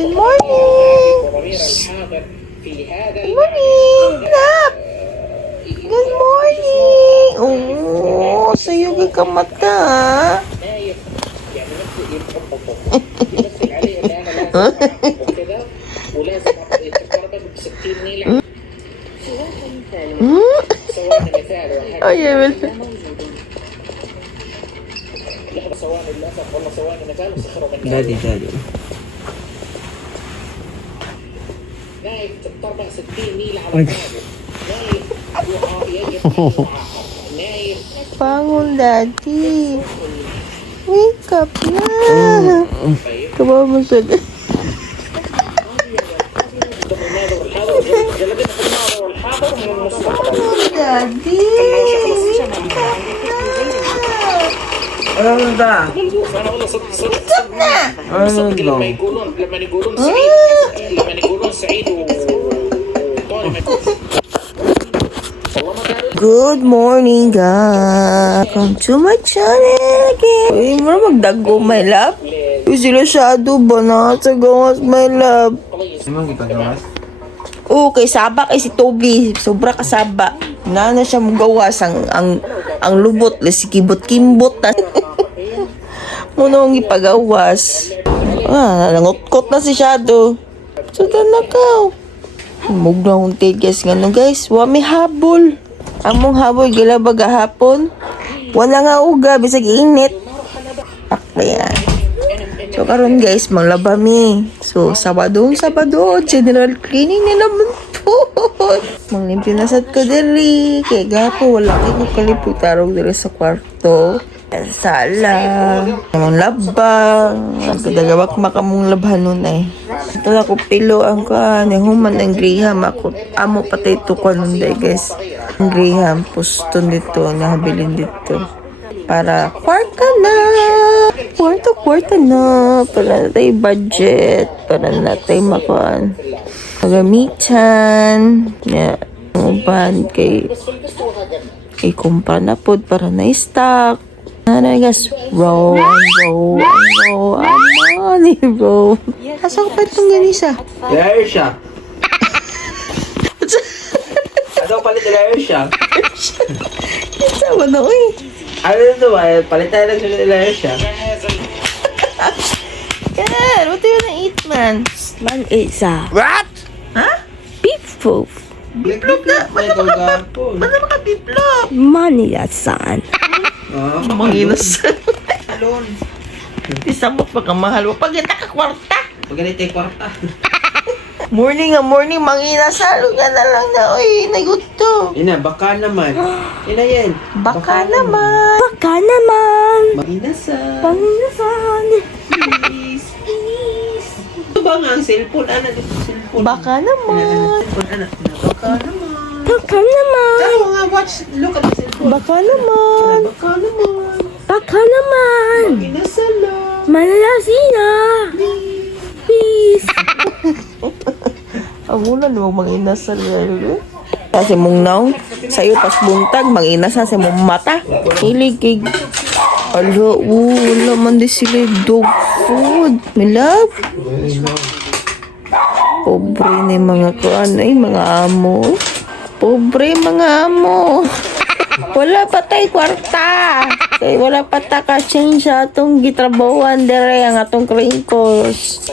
Good morning! Good morning! Nap! Good morning! Oh, sayugi ka mata, ha? Oh, yeah, Daddy. Bangun, Daddy. Wake up na. Kabawa mo sa... Bangun, Daddy. Wake up na. Ano ba? Wake up na. Ano ba? Good morning, guys. Welcome to my channel again. Uy, mo magdago, my love. Uy, sila shadow ba na sa gawas, my love? Ano gipagawas? Oo, kay Saba, kay si Toby. Sobra kasaba. Na siya magawas ang lubot. Si kibot-kimbot na. Muna ang ipagawas. Nangutkot na si Shadow. So, tanakaw. Mugna kong tigas nga no, guys. Wami habol. Among habol, gila ba gahapon? Wala nga uga, bisag init. Akla yan. So, karon guys, manglaba mi. So, Sabado, general cleaning na naman po. Manglimpyo na sad ko diri. Kaya gapo, wala kayo kaliputarog diri sa kwarto. Sala. Manglaba. Kadagawak makamong labhan nun eh. Ito na ko pilo ang kaan. Human ang griham ako. Amo patay ito ko nun day guys. Ang griham. Puston dito. Nahabilin dito. Para kwarta na. Kwarta na. Para natin budget. Para natin makuan. Magamitan. Yeah. Ang uban kay kumpara na po para na-stock. Ano guys? Roll. Money roll. Asa ko pa itong ganisa? Deliver siya. Ano palit deliver siya? Isa mo na, uy. Ano ito ba? Palit tayo lang siya deliver siya. God, what do you wanna eat, man? Man isa. What? Ha? Beef loaf. Biplop na. Ba't naman ka biplop? Manilasan. Manginas. Isang mo pagkamahal mo. Pag hindi ka kwarta. Pag ganito yung kwarta. Morning, manginasalo ka na lang na. Uy, naguto. Ina, baka naman. Ina yan. Baka naman. Baka naman. Maginasa. Panginasan. Please. Ito ba nga ang cellphone? Ano dito cellphone? Baka naman. Cellphone, anak. Baka naman. Baka naman. Ano nga, watch. Look at the cellphone. Baka naman. Baka naman. Baka naman. Maginasa lang. Malalasina. Please. Agulan mo manginasal. Kasi mong naw, sa'yo pas buntag, manginasal sa mong mata. Hiligig. Ala, wala man di sila dog food. My love. Pobre na yung mga kuan ay mga amo. Pobre mga amo. Wala pa tayo kwarta. Kaya wala pa ta ka-change sa atong gitrabawan dire ang atong crinkles.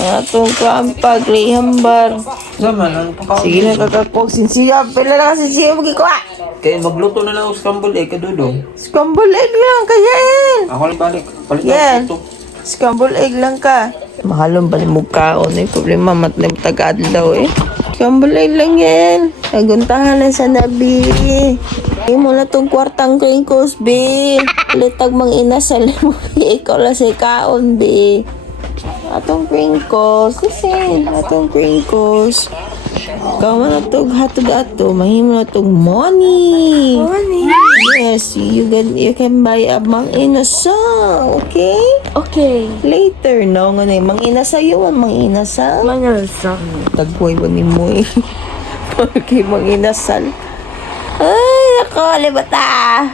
Ang atong kampag, lihambar. Sama lang. Sige na kakakog. Sinsiya. Pila na kasi siya magkikuha. Kaya magluto na lang ako scrambled egg, kadudong. Scramble egg lang kaya yan. Ako lang balik. Palit Yan. ito. Scramble egg lang ka. Mahalong ba ni mukhaon eh. Problema mat na tagad-daw eh. Scramble egg lang yan. Naguntahan na sa nabi. Ay mo na tong kwartang crinkles, be. Litag mang inasal mo, be. Ikaw lang sa kaon, be. Atong crinkles. Listen, atong crinkles. Ikaw man na itong hatod ato. Mahimo na itong money. Money. Yes, you can buy a mang inasal. Okay? Okay. Later, no? Nga na mang inasal yun. Mang inasal. Manilasan. Tagway ba ni mo eh? Porque mang inasal. Ay, ako, libata.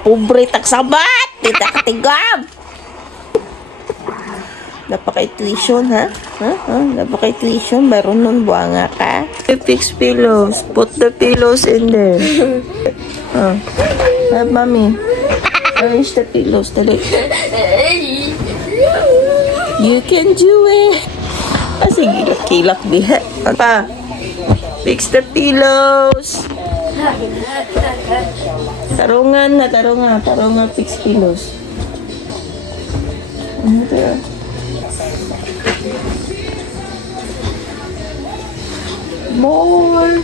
Pobre taksabat. Tita katigam. Napaka-tuition, ha? Napaka-tuition. Mayroon nun, buwanga ka. Fix pillows. Put the pillows in there. Mommy. Arrange the pillows. Dali. You can do it. Sige, kilak diha. Pa. Fix the pillows. Tarungan, fix pillows. Ano to? More.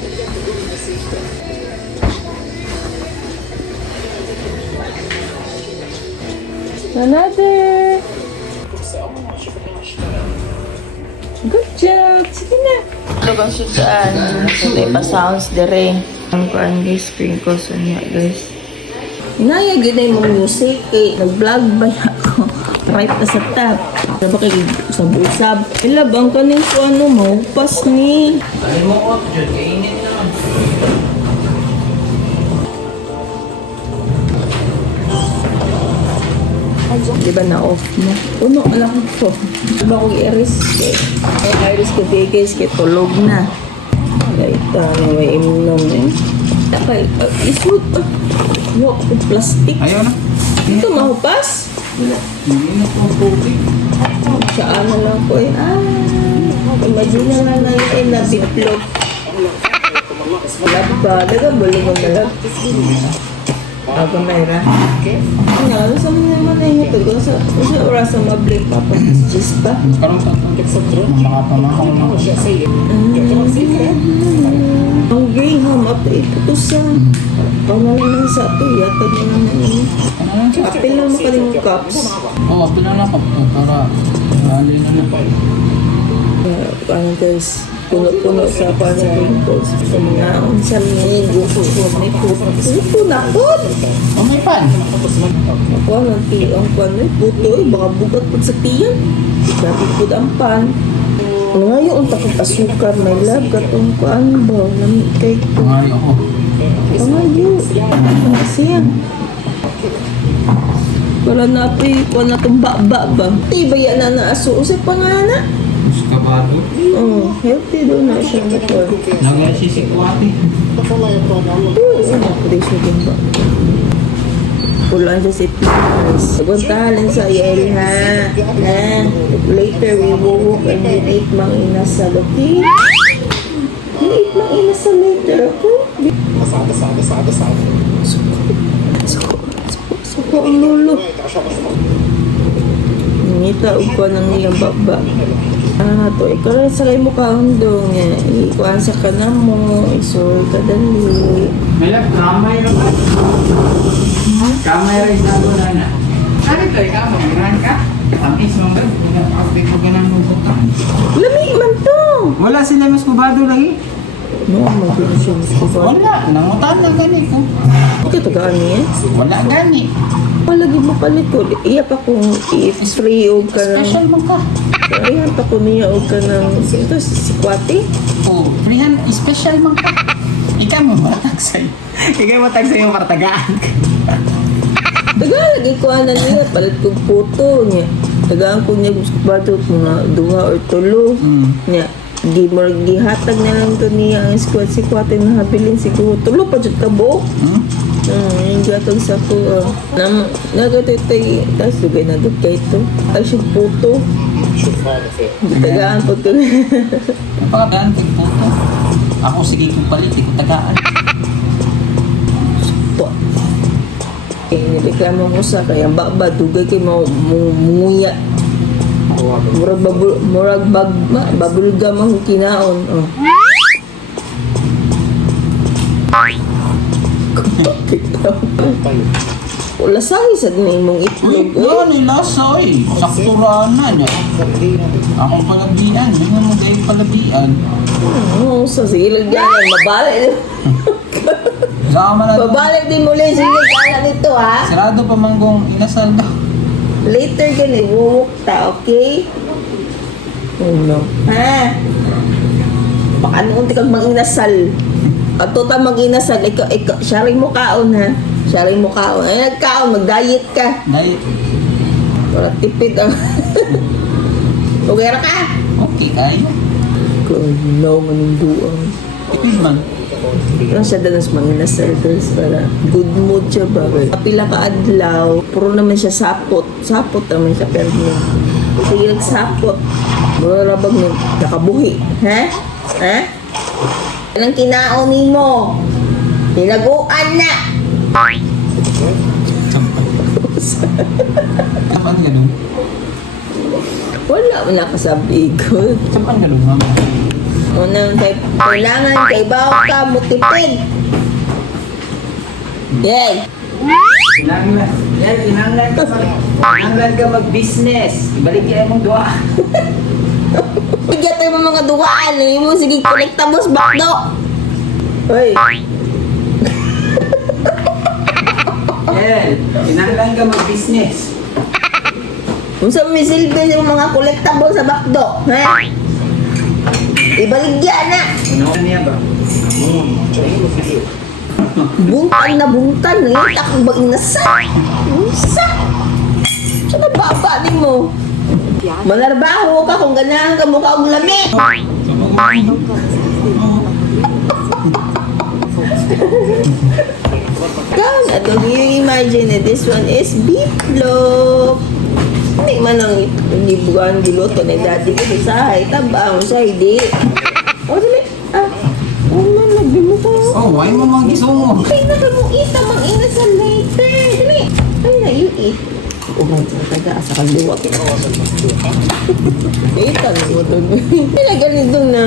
Another. Good job. Sige na. Ito bang sudan? May pa-sounds dire. Ang kuan guys, sprinkles niya guys. Naya gina yung music kay nag-vlog ba niya ako? Right na sa tab. Sabi kay usab-usab. Ilabang ka ning ano mo, pas ni. Ay mo off dyan, kainin naman. Di ba na-off mo? Puno lang ito. Di ba kung i-iris kay? Kung i-iris ko guys, kay tulog na. Kaya ito, may imunom eh. Kaya, isut. Yok, plastic. Ayaw na. Ito, mahupas. Hindi na po tubig. Saan na lang po eh. Imagine na lang eh, na bitlog. Laba, bulong mo na lang. Mayra. Ano sa mga naman ay ito? Kung sa oras ang mablik pa pa. Just pa. Karong mga pamahong mo. Ang gay ha, ito sa. Pang naman sa ito, yatag na naman yun. Apil na makaling yung cups. Oo, apil na ako. Para, hali na na. Parang guys, puno-puno sa pimples. Sa mga unsang may gusto ko, may puto na po. Oh, may pan. Ako, ang pan, may puto eh, baka bugat pa sa tiyan. Dati po ang pan. Ngayon, ang takot asukar, may lab, katong paano ba? Kay ito. Pangayo ko. Pangayo. Kasi yan. Wala na ito eh, wala na itong ba. Tiba yan na naaso. Usay pa nga na. Muskabado. Oo, healthy daw na siya. Nagsisikwati. Ano po siya din ba? Pulaan siya si Peters. Saguntahalin sa Yael ha. Later we will walk and then 8 mang inasal, okay? 8 mang inasal later, okay? Suko ang lulo. Ngita ko ng iyang baba. To ikaw sa kayo mo kaundong niya. Ikuan sa kanam mo. Isoy ka dali. May lap, kamay na ba? Kamay rin sa doon na. Ano ito, ikaw mag-run ka? Ang ismang ba? Pinapakapit ko ganang mubutan. Lami man to! Wala sila mas kubado lagi. No, mag-insurance ko ba? Wala, nangutan na gani ko. Ito tagaan niya? Wala gani. Lagi mo palit ko. Iya pa kung i-free o ka ng... Special mo ka. Iyan pa ko niya o ka ng... Ito, si Kwati? Oh, freehan, special mo ka. Ikaw mo matagsay. Ikaw mo tagsay yung martagaan ka. Tagalagi ko na niya. Palit kong puto niya. Tagaan ko niya gusto ba ito mga 2 or 3 niya. Gihatag na lang ito niya ang squad si Kwati na habilin siguro. 3 pa dyan ka buo. Yung gatong sa ko. Nagatay. Tapos lugay na doon kayo ito. Ay siya puto. Tagaan po ito. Napakabaan ko po ito. Ako sige kong palit, di ko tagaan. Nireklamo mo sa kaya baba dugay kay munguya. Murag babulga mang kinaon. Oh. Wala sahi sa din mong itlog. No, nilasoy. Sakturanan niya. Akong palabian. Hindi mo kayo palabian. Oo, sa silag yan. Mabalik. Sama na. Babalik din muli silag yan nito ha. Sarado pa manggong inasal daw. Later ka iwuwok ta, okay? Uno. Ha? Baka noon ti kag mag-inasal. Ato ta mag-inasal. Ikaw, sharing mo kaon ha. Sharing mo kaon. Ay, nagkaon, mag-diet ka. Dahil, Para tipid ang... Okay ra ka? Okay, kayo. Kalaw manunduang. Tipid man. Ano siya danas mga na-servers para good mood siya ba? Kapila ka adlaw, puro naman siya sapot. Sapot naman siya pero sige nagsapot. Wala bag mo, nakabuhi. Ha? Ha? Anong kinaon mo? Hinaguan na! Saan ka dun? Wala mo nakasabi ko. Saan ka dun, mama? Unang kailangan kay bawa ka mutipid. Yay! Kinanglan ka mag-business. Ibalik yan mong doa. Bigyan tayo mga duwaan. Hindi mo sige kolektamos bakdo. Hoy. Yan. Kinanglan ka mag-business. Kung sa misilbi yung mga collectible sa bakdo. Ha? Ibaligyan na. Ano niya ba? Buntan na buntan. Nangita kang bang inasal. Isa. Sa nababa din mo. Manarbaho ka kung ganahan ka mukha og lami. Kan, atong you imagine that this one is beef loaf. Hindi man ang gibugan giluto ni daddy ko sa hay tabang sa hindi. O dili. Ah. Oh man nagbimu ko. Oh, why mo mga gisungo? Ay na mo ita mang inasal later. Dili. Ay na you eat. Oh my God, taga asa kang liwat. Ita na mo to. Kaya ganito na.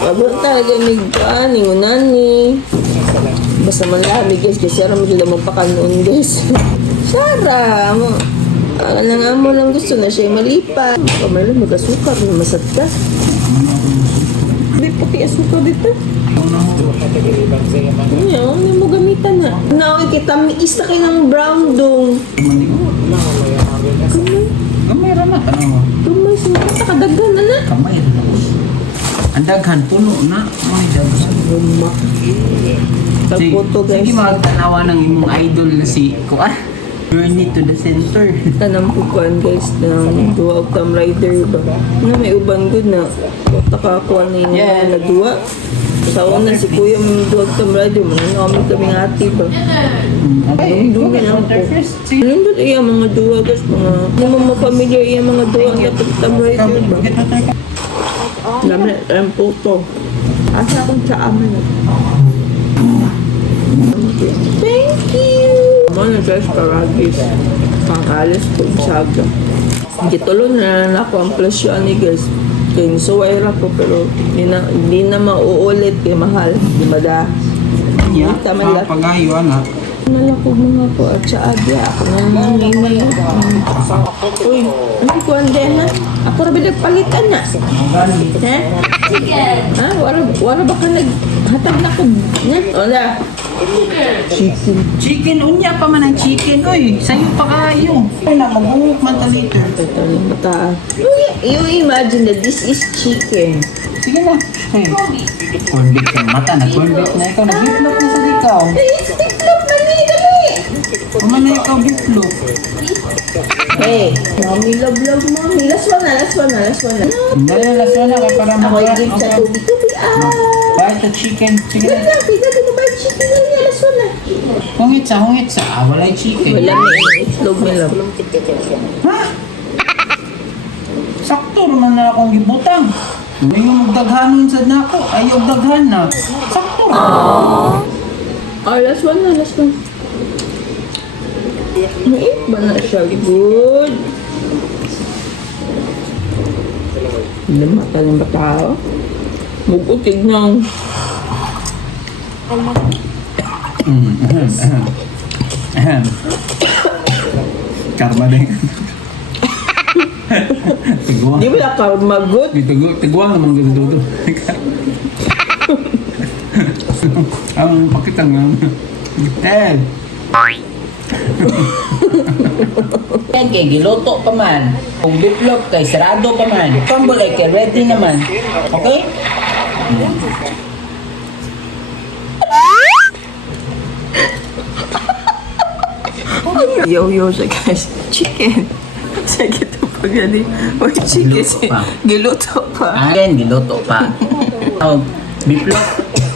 Wabot talaga may gani, ngunani. Basta man lamig guys, kasi aram sila magpakanon guys. Sara, mo. Ano nga mo lang gusto na siya malipa. Kamar lang mag-asukar na masatgas. Hindi pati asukar dito. Ano mo gamitan na? Nakikita may isa kayo ng brown dong. Kamay rana. Ano? Tumay, sumata kadaghan na na. Kamay rana. Ang daghan, puno na. Ay, daghan. Rumak. Tagputo guys. Sige, magtanawa ng imong idol na si Kuan. Journey to the center. Tanang pupuan guys ng duwa og Tom Rider ba? Na may uban good na takakuha na yung na duwa. Sa una si Kuya may duwa og Tom Rider mananami kami ng ati ba? Ang duwa na ako. Ano ba iya mga duwa guys? Mga mga pamilya iya mga duwa ang dapat Tom Rider ba? Dami ang puto. Asa akong tsaaman na. Thank you! Mga guys, paragis. Pangalis ko, saga. Gitulo na ako ang presyo ni guys. Kaya suwaira ko pero hindi na mauulit kaya mahal. Di ba da? Yeah, Tama lang. pagayo anak. Nalakog mga ko at sa adya. Ako na nanay. Uy, ano ko andyan na? Ako rabi nagpalitan na. Ha? Ha? Wala ba ka naghatag na ko? Wala. Chicken. Chicken, unya pa man ang chicken. Uy, sa'yo pa kayo. Ay na, mabuhok man talito. Ito yung mata. You imagine that this is chicken. Sige na. Hey, corn beef sa mata na. Corn beef na ikaw. Nag-beefloaf na sa ikaw. It's tiklop na ni dali. Kuman na ikaw beefloaf. Hey, mommy love mommy. Last one na. Nalalas na kay para Ako mag- i-give sa tubig. Bite the chicken. Sige na. Dati mo ba yung chicken na niya? Last one na. Hungit sa. Ah, wala yung chicken. Wala may itlog may love. Ha? Sakto naman na akong gibutang. Ngayon magdaghanon sa nako. Ayaw daghan na. Sakto ra. Last one na. Mait ba na siya? Good. Lamata ng bata. Mugutig ng Karma din. Tiguang. di ba na karmagot? Tiguang naman gano'n. Ang pakitang nga. Eh. Yan kay giluto pa man. Kung biplop kay sarado pa man. Pambulay kay ready naman. Okay? Yo, siya guys. Chicken. Sige to. Pagkali, o chicken, giluto pa. Again, giluto pa. Oh, biplop,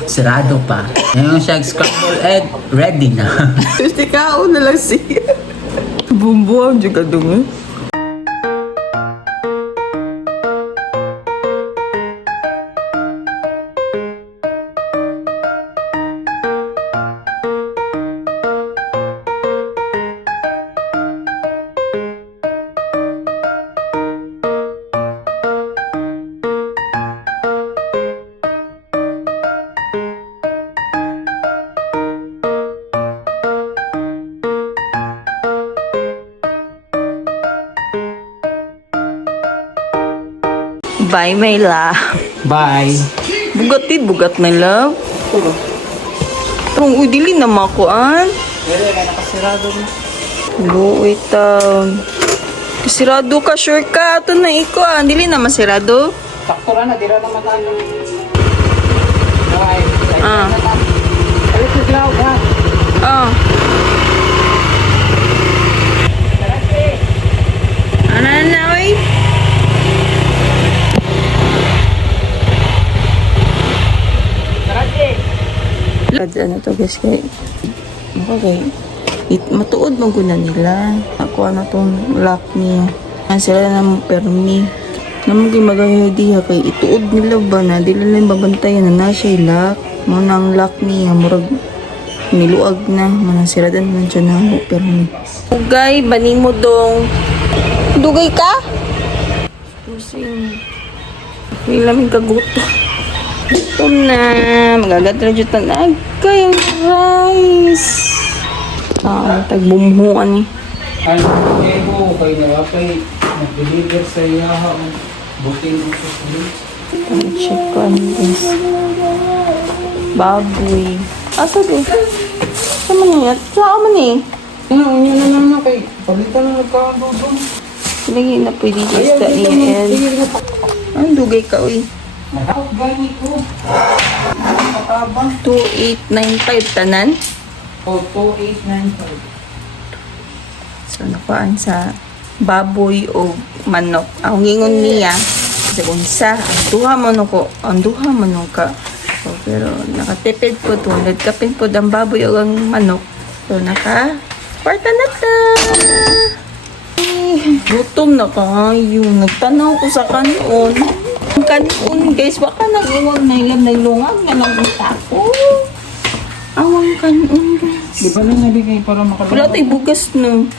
sirado pa. Ngayon siya, scrambled egg, ready na. Tikaw na lang siya. Bumbuang juga dong. Bye, my love. Bye. Bugat bugat my love. Parang udili na makuan. Pero nakasirado na. Luoy town. Kasirado ka, sure ka. Ito na iko ah. Dili na masirado. Sakto na, dira naman ano. Bye. Ah. Alis na sila, ha? Ah. Ano na, oy? Ano to guys kay matuod man ko na nila ako ano tong lock niya sila na permi naman kay magayadiha kay ituod nila ba na dila lang babantayan na siya lock mo nang lock niya murag niluag na manasiradan man siya na mo permi dugay banin mo dong dugay ka pusing ilamin kaguto. Ito na. Magagatla dyan tanag kayong rice. Tagbumhuan eh. Ano, kaya ko, kay nawapay, nag-deliver sa iya, buting ko sa sulit. Check ko ano guys. Baboy. Asa di? Sama niya? Saan man eh? Ano, yun na naman kay, palitan na nagkakadodong. Lagi na pwede isda niya. Ang dugay ka uy. Mahal, gani ko. Nakakabang. 2895 tanan. O, 2895. So nakuhaan sa baboy o manok. Ang ngingon niya sa unsa, ang duha manok ko, ang duha manok ka. So, pero nakatipid po to, nagkapin po ang baboy o ang manok. So naka kwarta na ta. Gutom na kayo. Nagtanaw ko sa kanon. Ang kanon guys, baka nag-iwag na ilam na ilungag na lang ko. Awang kanon guys. Di ba lang nabigay para makalala? Wala tayo bugas no.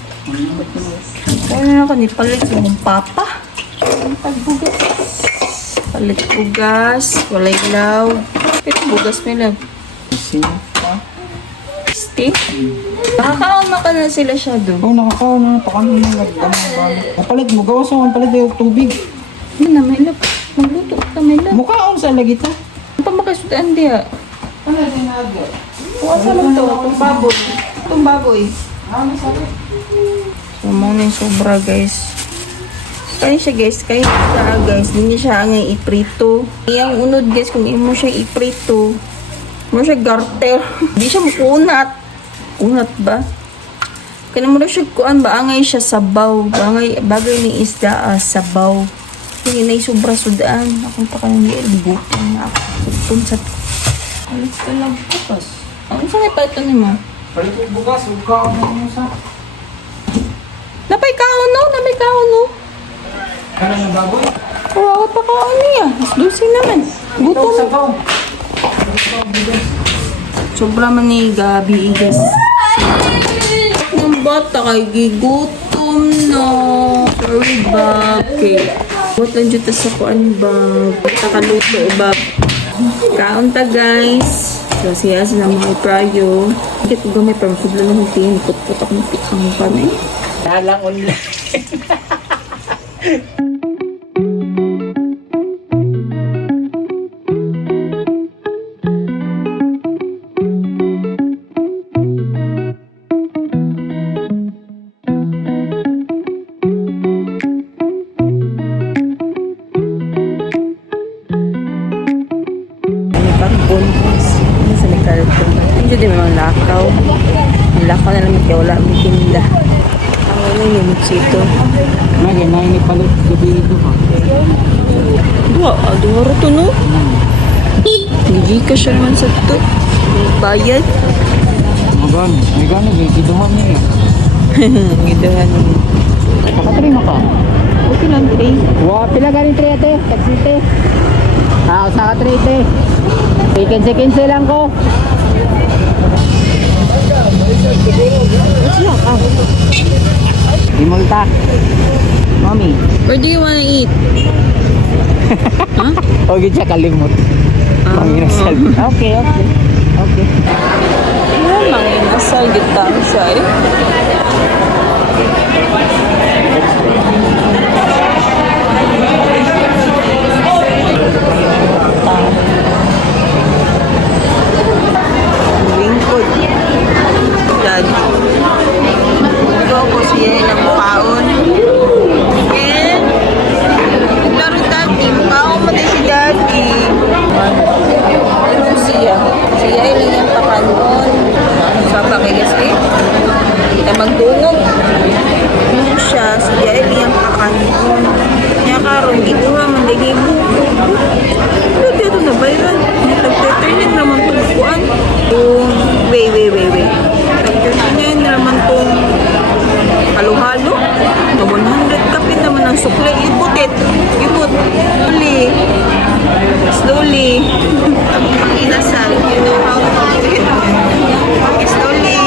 Kaya na ako ni palit sa mong papa. Ang pagbugas. Palit bugas. Walay law. Pero bugas may lang. Stick. Nakakaon na ka na sila siya doon. Oh, nakakaon na. Pakano na nagdamang. Kapalit mo, gawas mo, palit yung tubig. Ano na may lab. Magluto ka may lab. Mukhaon sa lagi ta. Ang pamakasudan diya. Ano din naga? Asa lang to? Itong baboy. Itong baboy. Ano sabi? So, muna yung sobra guys. Kaya siya guys, kahit siya guys, hindi siya ang iprito. Iyang unod guys, kung imo siya iprito, mo siya garter. Hindi siya makunat. Kunat ba? Kaya mo siya kuan ba, angay siya sabaw. Bagay ni isda, sabaw. Kaya na sobra sudaan. Akong pa ka nang libutan na ako. Tutun sa alit ka lang bukas. Ano sa may palito ni mo? Palit yung bugas, huwag ka ako mo sa... Napay kaon no? Napay kaon no? Ano na baboy? Oo, pa kaon niya. Mas dulce naman. Gutom. Sabaw. Sobra man ni Gabi, guys. Ang bata kay gigutom na. Sorry, Bob. Okay. What lang dito sa kuan, Bob? Takaluto, Bob. Kaon ta, guys. So, siya sa mga iprayo. Bakit ko gamay parang kubla na ng tingin. Put-put ako ng pikang pa na eh. Dalang online. Barbon. Ano sa may karton? Hindi din mga lakaw. Ang lakaw na lang kaya wala may tinda. Ang ano yung limitsito. Nagay, nainip Palit gabi ito ha. Adoro to no? Hindi ka siya naman sa to. Bayad. Magan, may gano'n eh. Dito mami eh. Gidahan mo. Nakatry mo ka. Okay lang, Trey. Wow, pila galing 3 ate? Tagsite. Sa ka 3 ate. 15 lang ko. What's lang? Imulta. Mami. Where do you wanna eat? O, siya kalimot. Manginasal. Okay. Yan, manginasal. Gitang siya eh. Lingkod. Daddy. Ito ako siya ng mukhaon. And, naglaro daddy. Mukhaon mo din si daddy. Ito siya. Siya ay lang yung pakanon. Sa pakigas eh. Kita magdungog. Ano siya? Siya ay lang yung pakanon. Kaya karon ginawa man lagi buko. Pero dito na ba yun? Nagtiturnin naman itong kuan. Wait. Nagtiturnin naman itong halo-halo. 100 kapit naman ang sukle. Ibut. Slowly. Inasal. You know how to do it. Slowly.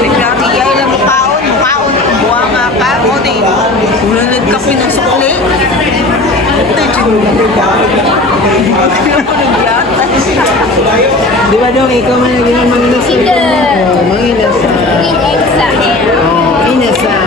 Naglariyay lang mukhaon. Buha nga pa. Unanad ka pinasukli. Di ba dong, ikaw man naging ang manginasal? Manginasal. Manginasal.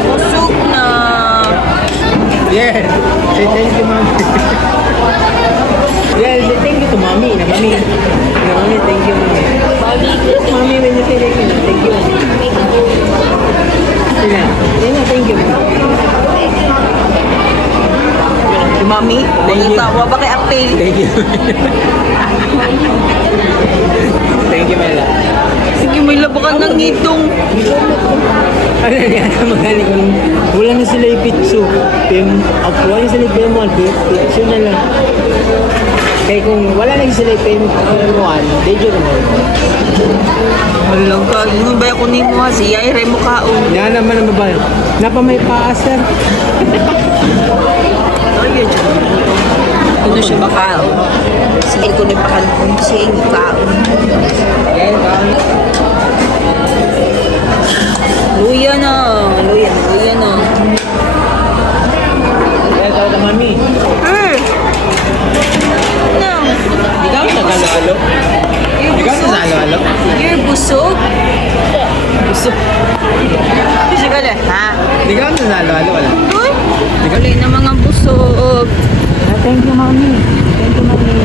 Busog na. Yes. Say thank you, mami. Yes, say thank you to mami. Mami, thank you, mami. Mami, when you say thank you, thank you. Sina, thank you. Si Mami, tawa ba kay Apel? Thank you. Thank you, Mela. Sige, may labakan ng ngitong. Ano yan, magaling ko. Wala na sila ipitso. Wala na sila ipimo. Pitso na lang. Kaya kung wala na sila ipimo, medyo naman. Malang ka, yun ba ako ni mo ha? Si Yaire mo kaon. Yan naman ang babae. Napa may paa, sir. Ano siya makaon? Sige ko na pakalpong siya yung kaon. Luya na. Kaya tawag na mami. No. Di ka mo nagalo-alo? Di ka mo nagalo-alo? You're busog? Busog. Busog ka na, ha? Di ka mo nagalo-alo? Wala. Uy, gali na mga busog. Thank you, mami. Thank you, mami.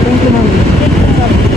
Thank you, mami.